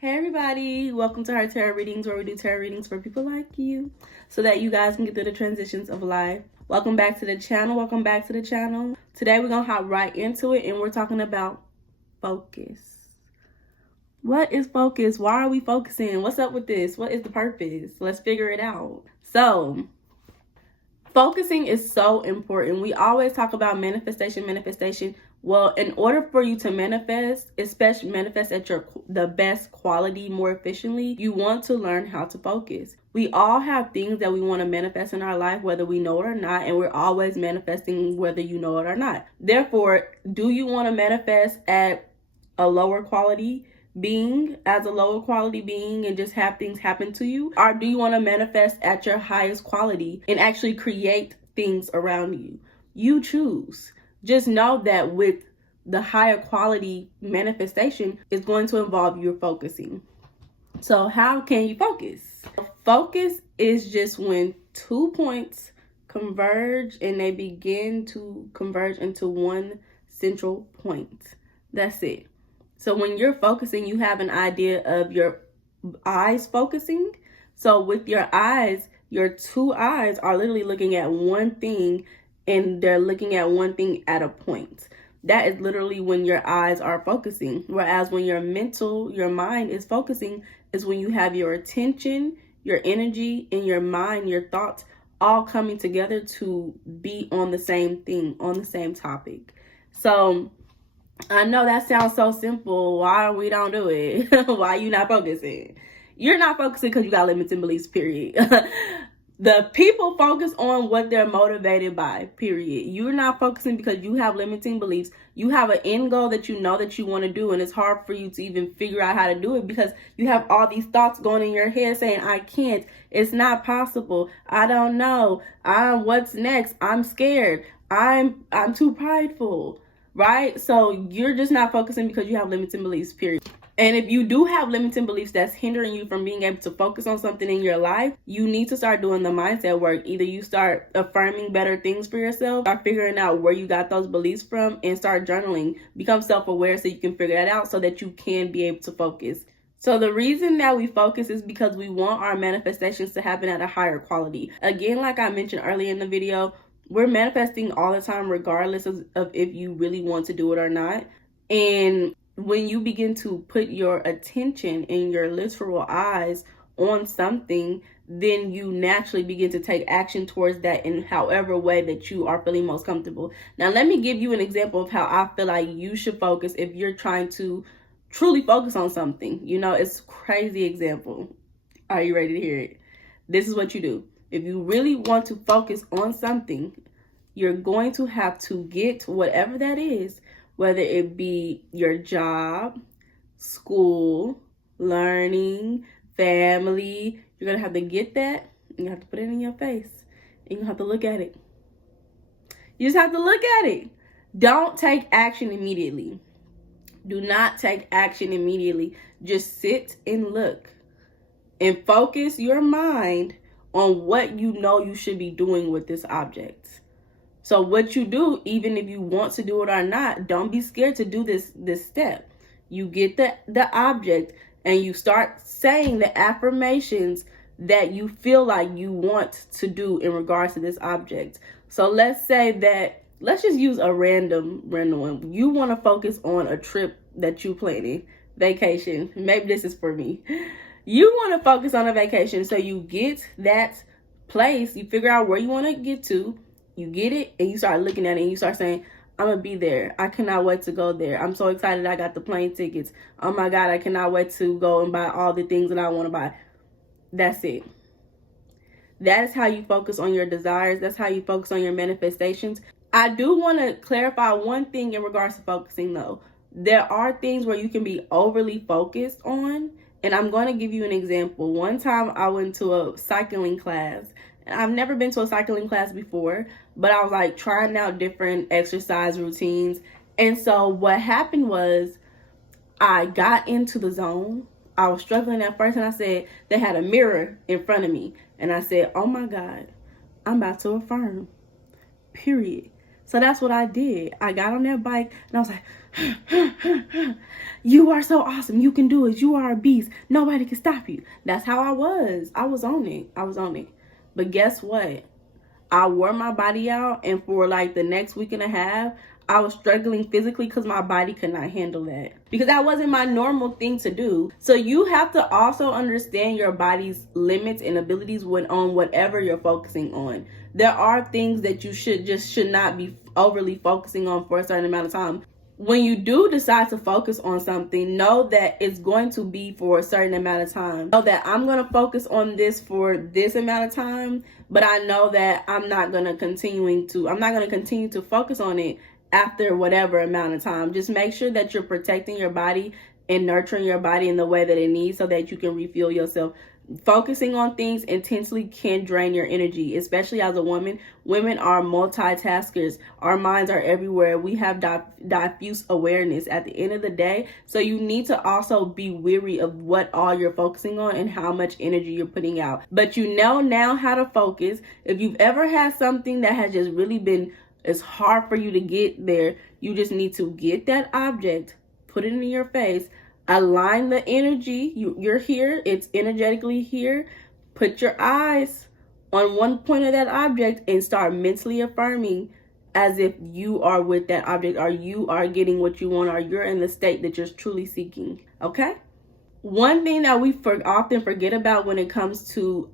Hey everybody, welcome to our tarot readings, where we do tarot readings for people like you so that you guys can get through the transitions of life. Welcome back to the channel. Today we're gonna hop right into it, and we're talking about focus. What is focus? Why are we focusing? What's up with this? What is the purpose? Let's figure it out. So focusing is so important. We always talk about manifestation. Well, in order for you to manifest, especially manifest at the best quality more efficiently, you want to learn how to focus. We all have things that we want to manifest in our life, whether we know it or not, and we're always manifesting whether you know it or not. Therefore, do you want to manifest at a lower quality being, and just have things happen to you? Or do you want to manifest at your highest quality and actually create things around you? You choose. Just know that with the higher quality manifestation is going to involve your focusing. So how can you focus? Focus is just when 2 points converge and they begin to converge into one central point. That's it. So when you're focusing, you have an idea of your eyes focusing. So with your eyes, your two eyes are literally looking at one thing, and they're looking at one thing at a point. That is literally when your eyes are focusing. Whereas when your mind is focusing, is when you have your attention, your energy, and your mind, your thoughts all coming together to be on the same thing, on the same topic. So I know that sounds so simple. Why we don't do it? Why you not focusing? You're not focusing because you got limiting beliefs, period. The people focus on what they're motivated by, period. You're not focusing because you have limiting beliefs. You have an end goal that you know that you want to do, and it's hard for you to even figure out how to do it because you have all these thoughts going in your head saying, I can't, it's not possible, I don't know, what's next, I'm scared, I'm too prideful, right? So you're just not focusing because you have limiting beliefs, period. And if you do have limiting beliefs that's hindering you from being able to focus on something in your life, you need to start doing the mindset work. Either you start affirming better things for yourself, start figuring out where you got those beliefs from, and start journaling. Become self-aware so you can figure that out so that you can be able to focus. So the reason that we focus is because we want our manifestations to happen at a higher quality. Again, like I mentioned earlier in the video, we're manifesting all the time regardless of if you really want to do it or not. And when you begin to put your attention and your literal eyes on something, then you naturally begin to take action towards that in however way that you are feeling most comfortable. Now, let me give you an example of how I feel like you should focus if you're trying to truly focus on something. You know, it's a crazy example. Are you ready to hear it? This is what you do. If you really want to focus on something, you're going to have to get whatever that is, whether it be your job, school, learning, family. You're going to have to get that, and you have to put it in your face, and you have to look at it. You just have to look at it. Don't take action immediately. Do not take action immediately. Just sit and look and focus your mind on what you know you should be doing with this object. So what you do, even if you want to do it or not, don't be scared to do this step. You get the object and you start saying the affirmations that you feel like you want to do in regards to this object. So let's say that, let's just use a random one. You want to focus on a trip that you planning, vacation. Maybe this is for me. You want to focus on a vacation. So you get that place, you figure out where you want to get to. You get it and you start looking at it and you start saying, I'm going to be there. I cannot wait to go there. I'm so excited I got the plane tickets. Oh my God, I cannot wait to go and buy all the things that I want to buy. That's it. That is how you focus on your desires. That's how you focus on your manifestations. I do want to clarify one thing in regards to focusing though. There are things where you can be overly focused on. And I'm going to give you an example. One time I went to a cycling class. I've never been to a cycling class before, but I was like trying out different exercise routines. And so what happened was I got into the zone. I was struggling at first, and I said, they had a mirror in front of me. And I said, oh my God, I'm about to affirm, period. So that's what I did. I got on that bike and I was like, You are so awesome. You can do it. You are a beast. Nobody can stop you. That's how I was. I was on it. But guess what? I wore my body out, and for like the next week and a half, I was struggling physically because my body could not handle that. Because that wasn't my normal thing to do. So you have to also understand your body's limits and abilities when on whatever you're focusing on. There are things that you should not be overly focusing on for a certain amount of time. When you do decide to focus on something, know that it's going to be for a certain amount of time. Know that I'm going to focus on this for this amount of time, but I know that I'm not going to continue to focus on it after whatever amount of time. Just make sure that you're protecting your body and nurturing your body in the way that it needs so that you can refuel yourself. Focusing on things intensely can drain your energy, especially as a woman. Women are multitaskers. Our minds are everywhere. We have diffuse awareness at the end of the day. So you need to also be weary of what all you're focusing on and how much energy you're putting out. But you know now how to focus. If you've ever had something that has just really been, it's hard for you to get there, you just need to get that object, put it in your face, align the energy. You're here. It's energetically here. Put your eyes on one point of that object and start mentally affirming as if you are with that object, or you are getting what you want, or you're in the state that you're truly seeking. Okay? One thing that we often forget about when it comes to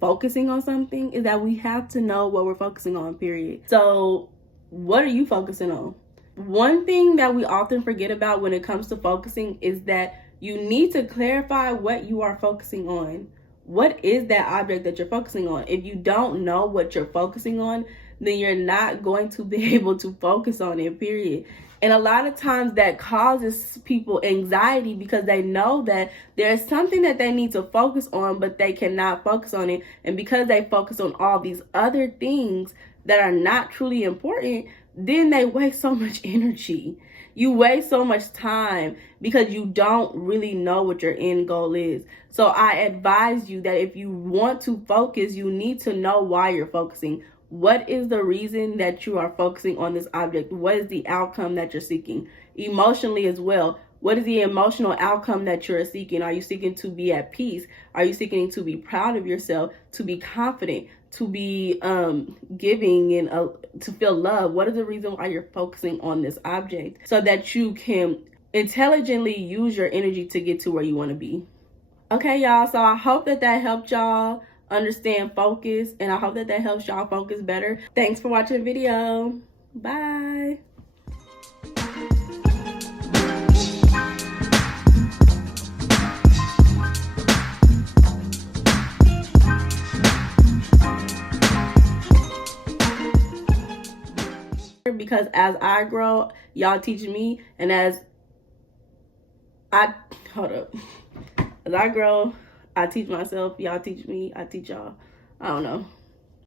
focusing on something is that we have to know what we're focusing on, period. So what are you focusing on? One thing that we often forget about when it comes to focusing is that you need to clarify what you are focusing on. What is that object that you're focusing on? If you don't know what you're focusing on, then you're not going to be able to focus on it, period. And a lot of times that causes people anxiety because they know that there's something that they need to focus on, but they cannot focus on it. And because they focus on all these other things that are not truly important, then they waste so much energy. You waste so much time because you don't really know what your end goal is. So I advise you that if you want to focus, you need to know why you're focusing. What is the reason that you are focusing on this object? What is the outcome that you're seeking? Emotionally as well. What is the emotional outcome that you're seeking? Are you seeking to be at peace? Are you seeking to be proud of yourself, to be confident, to be giving, and to feel love? What is the reason why you're focusing on this object so that you can intelligently use your energy to get to where you want to be? Okay, y'all. So I hope that helped y'all understand focus, and I hope that helps y'all focus better. Thanks for watching the video. Bye. Because as I grow, y'all teach me, and as I grow, I teach myself, y'all teach me, I teach y'all. I don't know.